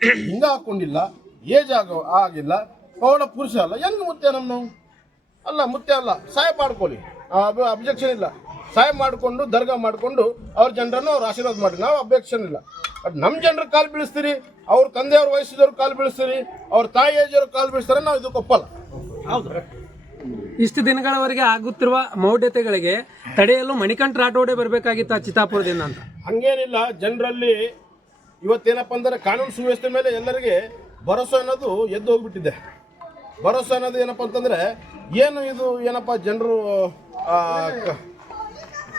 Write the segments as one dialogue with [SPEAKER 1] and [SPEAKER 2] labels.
[SPEAKER 1] ಹಿಂಗ ಹಾಕೊಂಡಿಲ್ಲ ಏಜ್ ಆಗ ಆಗಿಲ್ಲ ಅವಳ ಪುರುಷ ಅಲ್ಲ ಹೆಂಗ್ ಮುತ್ತೆ ನಮ್ಮ ನಾವು ಅಲ್ಲ ಮುತ್ತೆ ಅಲ್ಲ ಸಹಾಯ ಮಾಡ್ಕೊಳ್ಳಿ. ಅಬ್ಜೆಕ್ಷನ್ ಇಲ್ಲ. ಸಹಾಯ ಮಾಡಿಕೊಂಡು ದರ್ಗಾ ಮಾಡಿಕೊಂಡು ಅವ್ರ ಜನರನ್ನು ಅವ್ರು ಆಶೀರ್ವಾದ ಮಾಡಿ. ನಾವು ಅಬ್ಜೆಕ್ಷನ್ ಇಲ್ಲ. ಬಟ್ ನಮ್ಮ ಜನರ ಕಾಲು ಬೀಳಿಸ್ತೀರಿ ಅವ್ರ ತಂದೆಯವ್ರ ವಯಸ್ಸಿದವ್ರ ಕಾಲು ಬೀಳಿಸ್ತೀರಿ ಅವ್ರ ತಾಯಿ ಏಜವ್ರ ಕಾಲು ಬೀಳಿಸ್ತಾರೆ ನಾವು ಇದಕ್ಕೆ ಒಪ್ಪಲ್ಲ.
[SPEAKER 2] ಇಷ್ಟು ದಿನಗಳವರೆಗೆ ಆಗುತ್ತಿರುವ ಮೌಢ್ಯತೆಗಳಿಗೆ ತಡೆಯಲು ಮಣಿಕಂಠ ರಾಠೋಡೆ ಬರಬೇಕಾಗಿತ್ತು ಚಿತ್ತಾಪುರದಿಂದ ಅಂತ?
[SPEAKER 1] ಹಂಗೇನಿಲ್ಲ ಜನರಲ್ಲಿ ಇವತ್ತೇನಪ್ಪ ಅಂದರೆ ಕಾನೂನು ಸುವ್ಯವಸ್ಥೆ ಮೇಲೆ ಎಲ್ಲರಿಗೆ ಭರೋಸೆ ಅನ್ನೋದು ಎದ್ದು ಹೋಗ್ಬಿಟ್ಟಿದೆ. ಭರೋಸೆ ಅನ್ನೋದು ಏನಪ್ಪ ಅಂತಂದರೆ ಏನು ಇದು ಏನಪ್ಪ ಜನರು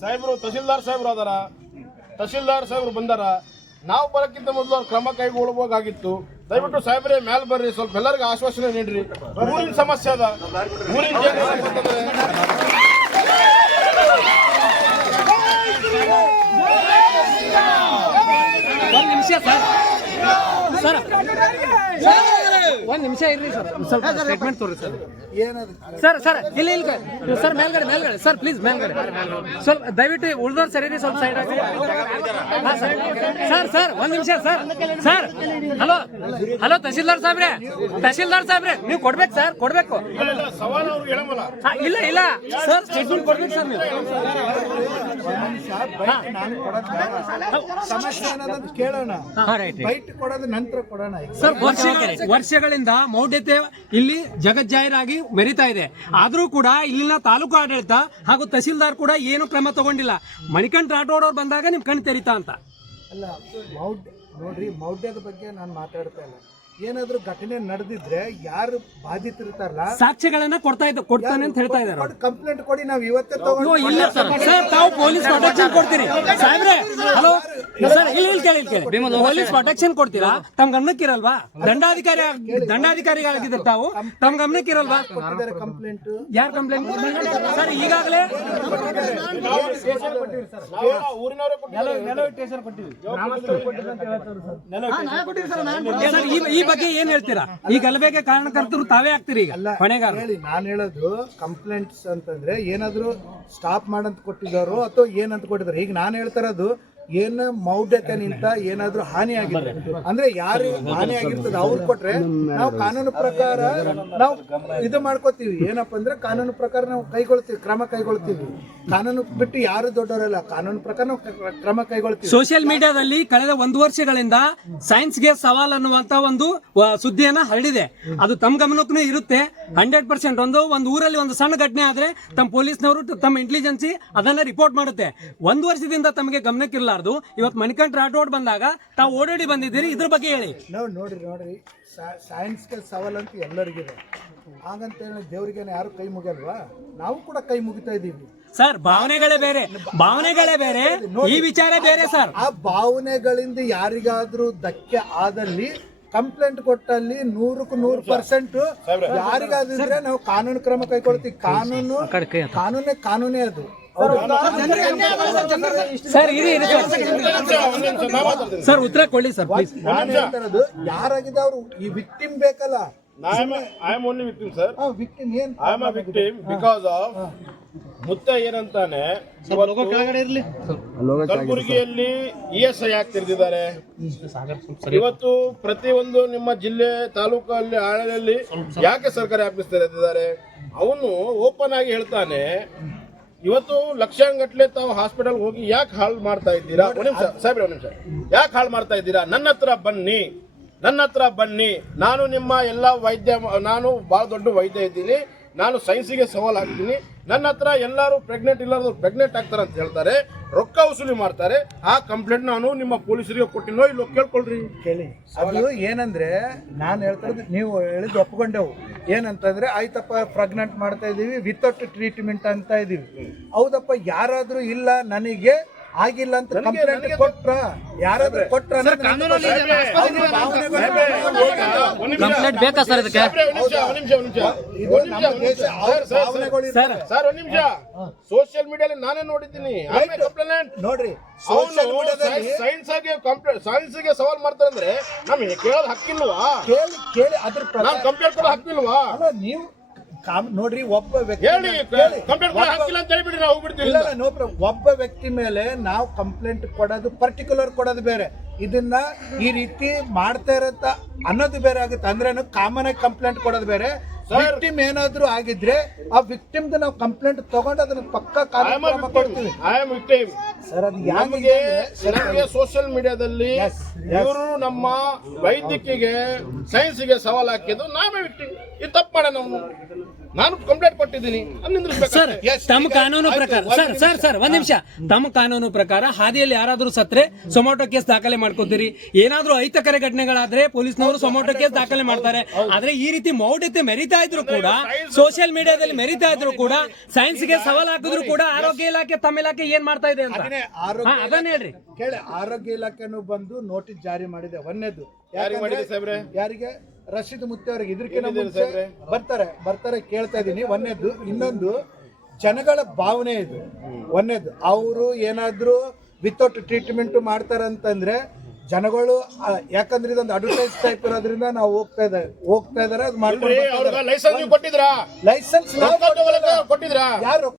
[SPEAKER 1] ಸಾಹೇಬರು ತಹಶೀಲ್ದಾರ್ ಸಾಹೇಬ್ರು ಅದಾರ. ತಹಶೀಲ್ದಾರ್ ಸಾಹೇಬ್ರು ಬಂದಾರ. ನಾವು ಬರೋಕ್ಕಿಂತ ಮೊದಲು ಅವ್ರು ಕ್ರಮ ಕೈಗೊಳ್ಬೇಕಾಗಿತ್ತು ದಯವಿಟ್ಟು ಸಾಹೇಬ್ರೆ ಮ್ಯಾಲ್ ಬರ್ರಿ ಸ್ವಲ್ಪ ಎಲ್ಲರಿಗೂ ಆಶ್ವಾಸನೆ ನೀಡ್ರಿ. ಊರಿನ ಸಮಸ್ಯೆ ಅದ. ಊರಿನ ಜನ ಅಂತಂದ್ರೆ
[SPEAKER 2] ಒಂದ್ ನಿಮಿಷ ಸರ್. ಸರ್. ಒಂದ್ ನಿಮಿಷ ಇರ್ರಿ ಸರ್. ಸ್ವಲ್ಪ ಸ್ಟೇಟ್ಮೆಂಟ್ ತೋರಿ ಸರ್. ಸರ್. ಸರ್ ಇಲ್ಲ ಇಲ್ಲ ಸರ್ ಮೇಲ್ಗಡೆ ಮೇಲ್ಗಡೆ. ಸರ್ ಪ್ಲೀಸ್ ಮೇಲ್ಗಡೆ. ಸ್ವಲ್ಪ ದಯವಿಟ್ಟು ಉಳ್ದೋರ್ ಸರಿ ರೀ ಸ್ವಲ್ಪ ಸೈಡ್ ಸರ್. ಸರ್ ಒಂದ್ ನಿಮಿಷ sir. Sir hello hello tahsildar ಸಾಹೇಬ್ರೆ. ತಹಶೀಲ್ದಾರ್ ಸಾಹೇಬ್ರೆ ನೀವು ಕೊಡ್ಬೇಕು ಸರ್ ಕೊಡ್ಬೇಕು.
[SPEAKER 1] ಇಲ್ಲ, ಇಲ್ಲ, ಸವಾಲು ಅವ್ರಿಗೆ ಹೇಳಮಲ್ಲ
[SPEAKER 2] ಇಲ್ಲ. ಇಲ್ಲ ಸರ್ ಸ್ಟೇಟ್ಮೆಂಟ್ ಕೊಡ್ಬೇಕು ಸರ್ ನೀವು.
[SPEAKER 3] ಸಮಸ್ಯೆ ಕೇಳೋಣ. ಬೈಟ್ ಕೊಡೋದು ನಂತರ ಕೊಡೋಣ ಸರ್
[SPEAKER 2] ಸರ್ ವರ್ಷ ವರ್ಷಗಳಿಂದ ಮೌಢ್ಯತೆ ಇಲ್ಲಿ ಜಗಜ್ಜಾಹೀರಾಗಿ ಮೆರಿತಾ ಇದೆ. ಆದರೂ ಕೂಡ ಇಲ್ಲಿನ ತಾಲೂಕು ಆಡಳಿತ ಹಾಗೂ ತಹಸೀಲ್ದಾರ್ ಕೂಡ ಏನು ಕ್ರಮ ತಗೊಂಡಿಲ್ಲ. ಮಣಿಕಂಠ ರಾಠೋಡ್ ಅವ್ರು ಬಂದಾಗ ನಿಮ್ ಕಣ್ ತೆರಿತಾ ಅಂತ.
[SPEAKER 3] ಅಲ್ಲ ಮೌಢ್ಯ ನೋಡ್ರಿ, ಮೌಢ್ಯದ ಬಗ್ಗೆ ನಾನು ಮಾತಾಡ್ತಾ ಇಲ್ಲ. ಏನಾದ್ರೂ ಘಟನೆ ನಡೆದಿದ್ರೆ ಯಾರು ಬಾಧಿತರಿರ್ತಾರಲ್ಲ?
[SPEAKER 2] ಸಾಕ್ಷ್ಯಗಳನ್ನ ಕೊಡ್ತಾ ಇದ್ದ ಕೊಡ್ತಾನೆ ಅಂತ ಹೇಳ್ತಾ ಇದ್ದಾರೆ
[SPEAKER 3] ಕಂಪ್ಲೇಂಟ್ ಕೊಡಿ ನಾವು ಇವತ್ತೇ ತಗೊಂಡು
[SPEAKER 2] ಇಲ್ಲ ಸರ್. ಸರ್ ತಾವು ಪೊಲೀಸ್ ಪ್ರೊಟೆಕ್ಷನ್ ಕೊಡ್ತೀರಿ. ಸಾಹೇಬ್ರೆ ಹಲೋ? ಸರ್ ಇಲ್ಲಿ ಇಲ್ಲಿ ಕೇಳಿ ಇಲ್ಲಿ ಕೇಳಿ. ಪೊಲೀಸ್ ಪ್ರೊಟೆಕ್ಷನ್ ಕೊಡ್ತೀರಾ? ತಮ್ ಗಮನಕ್ಕಿರಲ್ವಾ? ದಂಡಾಧಿಕಾರಿ ದಂಡಾಧಿಕಾರಿಗಳಾಗಿದ್ದರೆ ತಾವು. ತಮ್ ಗಮನಕ್ಕಿರಲ್ವಾ?
[SPEAKER 3] ಕಂಪ್ಲೇಂಟ್
[SPEAKER 2] ಯಾರು ಕಂಪ್ಲೇಂಟ್ ಸರ್ ಈಗಾಗಲೇ
[SPEAKER 1] ಊರಿನವರೇ ಕೊಟ್ಟಿದ್ದೀವಿ.
[SPEAKER 2] ಸರ್ ಈ ಈ ಬಗ್ಗೆ ಏನ್ ಹೇಳ್ತೀರಾ? ಈ ಗಲಭೆಗೆ ಕಾರಣಕರ್ತರು ತಾವೇ ಆಗ್ತೀರಿ ಈಗ ಹೊಣೆಗಾರ
[SPEAKER 3] ಹೇಳಿ ನಾನು ಹೇಳೋದು ಕಂಪ್ಲೇಂಟ್ಸ್ ಅಂತಂದ್ರೆ ಏನಾದ್ರು ಸ್ಟಾಪ್ ಮಾಡಂತ ಕೊಟ್ಟಿದ್ದಾರೋ ಅಥವಾ ಏನಂತ ಕೊಟ್ಟಿದ್ದಾರೆ ಈಗ ನಾನು ಹೇಳ್ತಾ ಇರೋದು ಏನ ಮೌಢ್ಯತೆ ನಿಂತ ಏನಾದ್ರೂ ಹಾನಿ ಆಗಿದೆ ಅಂದ್ರೆ ಯಾರು ಹಾನಿ ಆಗಿರ್ತದೆ ಅವ್ರು ಕೊಟ್ರೆ ನಾವು ಕಾನೂನು ಪ್ರಕಾರ ನಾವು ಇದು ಮಾಡ್ಕೋತೀವಿ. ಏನಪ್ಪ ಅಂದ್ರೆ ಕಾನೂನು ಪ್ರಕಾರ ನಾವು ಕೈಗೊಳ್ತೀವಿ, ಕ್ರಮ ಕೈಗೊಳ್ತೀವಿ. ಕಾನೂನು ಬಿಟ್ಟು ಯಾರು ದೊಡ್ಡವರಲ್ಲ, ಕಾನೂನು ಪ್ರಕಾರ ನಾವು ಕ್ರಮ ಕೈಗೊಳ್ತೀವಿ.
[SPEAKER 2] ಸೋಷಿಯಲ್ ಮೀಡಿಯಾದಲ್ಲಿ ಕಳೆದ ಒಂದು ವರ್ಷಗಳಿಂದ ಸೈನ್ಸ್ಗೆ ಸವಾಲ್ ಅನ್ನುವಂತ ಒಂದು ಸುದ್ದಿಯನ್ನ ಹರಡಿದೆ. ಅದು ತಮ್ಮ ಗಮನಕ್ಕೂ ಇರುತ್ತೆ. ಹಂಡ್ರೆಡ್ ಪರ್ಸೆಂಟ್ ಒಂದು ಒಂದು ಊರಲ್ಲಿ ಒಂದು ಸಣ್ಣ ಘಟನೆ ಆದ್ರೆ ತಮ್ಮ ಪೊಲೀಸ್ನವರು ತಮ್ಮ ಇಂಟೆಲಿಜೆನ್ಸಿ ಅದನ್ನ ರಿಪೋರ್ಟ್ ಮಾಡುತ್ತೆ. ಒಂದು ವರ್ಷದಿಂದ ತಮಗೆ ಗಮನಕ್ಕಿರಲಾರ್ದು. ಇವತ್ತು ಮಣಿಕಂಠ ರಾಠೋಡ್ ಬಂದಾಗ ತಾವು ಓಡಾಡಿ ಬಂದಿದ್ದೀರಿ. ಇದ್ರ ಬಗ್ಗೆ ಹೇಳಿ.
[SPEAKER 3] ನಾವು ನೋಡ್ರಿ ನೋಡ್ರಿ. ಸೈನ್ಸ್ಗೆ ಸವಾಲ್ ಅಂತ ಎಲ್ಲರಿಗಿದೆ. ಹಾಗಂತ ಹೇಳಿ ದೇವ್ರಿಗೆ ಯಾರು ಕೈ ಮುಗಿಯಲ್ವಾ? ನಾವು ಕೂಡ ಕೈ ಮುಗಿತಾ ಇದ್ದೀವಿ.
[SPEAKER 2] ಸರ್ ಭಾವನೆಗಳೇ ಬೇರೆ. ಭಾವನೆಗಳೇ ಬೇರೆ. ಈ ವಿಚಾರ ಬೇರೆ ಸರ್.
[SPEAKER 3] ಆ ಭಾವನೆಗಳಿಂದ ಯಾರಿಗಾದ್ರೂ ಧಕ್ಕೆ ಆದಲ್ಲಿ ಕಂಪ್ಲೇಂಟ್ ಕೊಟ್ಟಲ್ಲಿ ನೂರಕ್ಕೂ ನೂರು ಪರ್ಸೆಂಟ್ ಯಾರಿಗಾದ್ರೆ ನಾವು ಕಾನೂನು ಕ್ರಮ ಕೈಗೊಳ್ತೀವಿ. ಕಾನೂನು ಕಾನೂನೇ ಕಾನೂನೇ ಅದು. ಅವ್ರು-
[SPEAKER 2] ಸರ್ ಇರಿ ಇರಿ ಸರ್. ಉತ್ತರ ಕೊಡಿ ಸರ್ ಪ್ಲೀಸ್
[SPEAKER 3] ನಾನು ಹೇಳ್ತಾ ಯಾರಾಗಿದೆ ಅವರು? ಈ ವಿಕ್ಟಿಮ್ ಬೇಕಲ್ಲ.
[SPEAKER 1] I am only victim sir only victim, sir.
[SPEAKER 3] ಆ ವಿಕ್ಟಿಮ್ ಏನ್
[SPEAKER 1] I am a victim because of ಮುತ್ತ ಏನಂತಾನೆ? ಇವತ್ತು ಕಲಬುರಗಿಯಲ್ಲಿ ಇ ಎಸ್ ಐ ಆಗ್ತಿರ್ತಿದ್ದಾರೆ ಇವತ್ತು ಇವತ್ತು ಒಂದು ನಿಮ್ಮ ಜಿಲ್ಲೆ ತಾಲೂಕಲ್ಲಿ ಆಳಲ್ಲಿ ಯಾಕೆ ಸರ್ಕಾರಿ ಆಫೀಸ್ ತೆರೆದಿದ್ದಾರೆ? ಅವನು ಓಪನ್ ಆಗಿ ಹೇಳ್ತಾನೆ ಇವತ್ತು ಲಕ್ಷಾಂಗಟ್ಲೆ ತಾವು ಹಾಸ್ಪಿಟಲ್ ಹೋಗಿ ಯಾಕೆ ಹಾಳು ಮಾಡ್ತಾ ಇದ್ದೀರಾ? ಒಂದ್ ನಿಮಿಷ ಸಾಹೇಬ್ರೆ ಒಂದ್ ನಿಮಿಷ. ಯಾಕೆ ಹಾಳು ಮಾಡ್ತಾ ಇದ್ದೀರಾ? ನನ್ನ ಹತ್ರ ಬನ್ನಿ. ನನ್ನ ಹತ್ರ ಬನ್ನಿ. ನಾನು ನಿಮ್ಮ ಎಲ್ಲ ವೈದ್ಯ ನಾನು ಬಹಳ ದೊಡ್ಡ ವೈದ್ಯ ಇದ್ದೀನಿ. ನಾನು ಸೈನ್ಸಿಗೆ ಸವಾಲು ಹಾಕ್ತೀನಿ. ನನ್ನ ಹತ್ರ ಎಲ್ಲರೂ ಪ್ರೆಗ್ನೆಂಟ್ ಇಲ್ಲಾರ್ದು ಪ್ರೆಗ್ನೆಂಟ್ ಆಗ್ತಾರೆ ಅಂತ ಹೇಳ್ತಾರೆ. ರೊಕ್ಕ ವಸೂಲಿ ಮಾಡ್ತಾರೆ. ಆ ಕಂಪ್ಲೇಂಟ್ ನಾನು ನಿಮ್ಮ ಪೊಲೀಸರಿಗೆ ಕೊಟ್ಟಿನೋ ಇಲ್ಲೋ ಕೇಳ್ಕೊಳ್ರಿ.
[SPEAKER 3] ಕೇಳಿ. ಅದು ಏನಂದ್ರೆ ನಾನು ಹೇಳ್ತಾ ಇರೋದು ನೀವು ಹೇಳಿದ್ದು ಒಪ್ಕೊಂಡೆವು. ಏನಂತಂದ್ರೆ ಆಯ್ತಪ್ಪ ಪ್ರೆಗ್ನೆಂಟ್ ಮಾಡ್ತಾ ಇದೀವಿ ವಿತೌಟ್ ಟ್ರೀಟ್ಮೆಂಟ್ ಅಂತ ಇದೀವಿ. ಹೌದಪ್ಪ ಯಾರಾದರೂ ಇಲ್ಲ ನನಗೆ ಆಗಿಲ್ಲ ಅಂತ ಕಂಪ್ಲೇಂಟ್ ಕೊಟ್ರ ಯಾರಾದ್ರೂ ಕೊಟ್ರ
[SPEAKER 2] ಕಂಪ್ಲೇಂಟ್ ಬೇಕಾ ಸರ್ ಇದಕ್ಕೆ?
[SPEAKER 1] ಸೋಷಿಯಲ್ ಮೀಡಿಯಾದಲ್ಲಿ ನಾನೇ ನೋಡಿದ್ದೀನಿ. ಕಂಪ್ಲೇಂಟ್
[SPEAKER 3] ನೋಡ್ರಿ ಸೋಷಿಯಲ್ ಮೀಡಿಯಾದಲ್ಲಿ
[SPEAKER 1] ಸೈನ್ಸ್ ಆಗಿ ಸೈನ್ಸ್ಗೆ ಸವಾಲ್ ಮಾಡ್ತಾರೆ ಅಂದ್ರೆ ನಮಗೆ ಕೇಳೋದು ಹಕ್ಕಿಲ್ವಾ?
[SPEAKER 3] ಕೇಳಿ ಕೇಳಿ ಅದ್ರ
[SPEAKER 1] ಕಂಪ್ಲೇಂಟ್ ಕೊಡೋ ಹಕ್ಕಿಲ್ವಾ?
[SPEAKER 3] ಅಲ್ಲ ನೀವು ಕಾಮ್ ನೋಡ್ರಿ ಒಬ್ಬ ವ್ಯಕ್ತಿ
[SPEAKER 1] ಹೇಳಿ ಕಂಪ್ಲೇಂಟ್ ಕೊಡೋ
[SPEAKER 3] ಒಬ್ಬ-
[SPEAKER 1] ಹಕ್ಕಿಲ್ಲ ಅಂತ ಹೇಳಿಬಿಡ್ರಿ ನಾವು ಹೋಗ್ಬಿಡ್ತೀವಿ.
[SPEAKER 3] ಇಲ್ಲ. ಒಬ್ಬ ವ್ಯಕ್ತಿ ಮೇಲೆ ನಾವು ಕಂಪ್ಲೇಂಟ್ ಕೊಡೋದು ಪರ್ಟಿಕ್ಯುಲರ್ ಕೊಡೋದು ಬೇರೆ. ಇದನ್ನ ಈ ರೀತಿ ಮಾಡ್ತಾ ಇರತ್ತ ಅನ್ನೋದು ಬೇರೆ ಆಗುತ್ತೆ. ಅಂದ್ರೆ ಕಾಮನ್ ಆಗಿ ಕಂಪ್ಲೇಂಟ್ ಕೊಡೋದು ಬೇರೆ. ವಿಕ್ಟಿಮ್ ಏನಾದ್ರೂ ಆಗಿದ್ರೆ ಆ ವಿಕ್ಟಿಮ್ ನಾವು ಕಂಪ್ಲೇಂಟ್ ತಗೊಂಡು ಅದನ್ನ ಪಕ್ಕ ಕಾರ್ಯಕ್ರಮ ಕೊಡ್ತೀವಿ.
[SPEAKER 1] ಐ ಆಮ್ ವಿಕ್ಟಿಮ್
[SPEAKER 3] ಸರ್ ಅದು
[SPEAKER 1] ನಮಗೆ ನಮಗೆ ಸೋಷಿಯಲ್ ಮೀಡಿಯಾದಲ್ಲಿ. ಇವರು ನಮ್ಮ ವೈದ್ಯಕಿಗೆ ಸೈನ್ಸ್ಗೆ ಸವಾಲು ಹಾಕಿದ್ದು ನಾವೇ ವಿಕ್ಟಿಮ್ ಇದು ತಪ್ಪು ಮಾಡೋಣ ಅವನು. ನಾನು ಕಂಪ್ಲೇಂಟ್ ಕೊಟ್ಟಿದ್ದೀನಿ.
[SPEAKER 2] ಸರ್ ತಮ್ಮ ಕಾನೂನು ಪ್ರಕಾರ ಸರ್ ಸರ್ ಸರ್ ಒಂದ್ ನಿಮಿಷ. ತಮ್ಮ ಕಾನೂನು ಪ್ರಕಾರ ಹಾದಿಯಲ್ಲಿ ಯಾರಾದ್ರೂ ಸತ್ರೆ ಸೊಮೋಟೊ ಕೇಸ್ ದಾಖಲೆ ಮಾಡ್ಕೊತೀರಿ. ಏನಾದ್ರೂ ಅಹಿತಕರ ಘಟನೆಗಳಾದ್ರೆ ಪೊಲೀಸ್ನವರು ಸೊಮೋಟೊ ಕೇಸ್ ದಾಖಲೆ ಮಾಡ್ತಾರೆ. ಆದ್ರೆ ಈ ರೀತಿ ಮೌಢ್ಯತೆ ಮೆರಿತಾ ಇದ್ರು ಕೂಡ ಸೋಷಿಯಲ್ ಮೀಡಿಯಾದಲ್ಲಿ ಮೆರಿತಾ ಇದ್ರು ಕೂಡ ಸೈನ್ಸ್ಗೆ ಸವಾಲ್ ಹಾಕಿದ್ರು ಕೂಡ ಆರೋಗ್ಯ ಇಲಾಖೆ ತಮ್ಮ ಇಲಾಖೆ ಏನ್ ಮಾಡ್ತಾ ಇದೆ ಅಂತ.
[SPEAKER 3] ಅದನ್ನ
[SPEAKER 2] ಹೇಳ್ರಿ.
[SPEAKER 3] ಕೇಳಿ ಆರೋಗ್ಯ ಇಲಾಖೆನೂ ಬಂದು ನೋಟಿಸ್ ಜಾರಿ ಮಾಡಿದೆ ಒಂದೇದು.
[SPEAKER 1] ಯಾರಿಗೆ?
[SPEAKER 3] ರಶೀದ್ ಮುತ್ತೆ ಅವರಿಗೆ. ಇದಕ್ಕಿಂತ ಮುಂಚೆ ಬರ್ತಾರೆ ಬರ್ತಾರೆ ಕೇಳ್ತಾ ಇದೀನಿ ಒಂದೇದು. ಇನ್ನೊಂದು ಜನಗಳ ಭಾವನೆ ಇದು. ಒಂದೇದು ಅವರು ಏನಾದರೂ ವಿತೌಟ್ ಟ್ರೀಟ್ಮೆಂಟ್ ಮಾಡ್ತಾರೆ ಅಂತಂದ್ರೆ ಜನಗಳು ಯಾಕಂದ್ರೆ ಇದೊಂದು ಅಡ್ವರ್ಟೈಸ್ ಟೈಪ್ ಇರೋದ್ರಿಂದ ನಾವು ಹೋಗ್ತಾ ಇದ್ದಾರೆ ಹೋಗ್ತಾ ಇದಾರೆ ಅದು ಮಾಡ್ಕೊಂಡು
[SPEAKER 1] ಲೈಸೆನ್ಸ್
[SPEAKER 3] ಯಾರು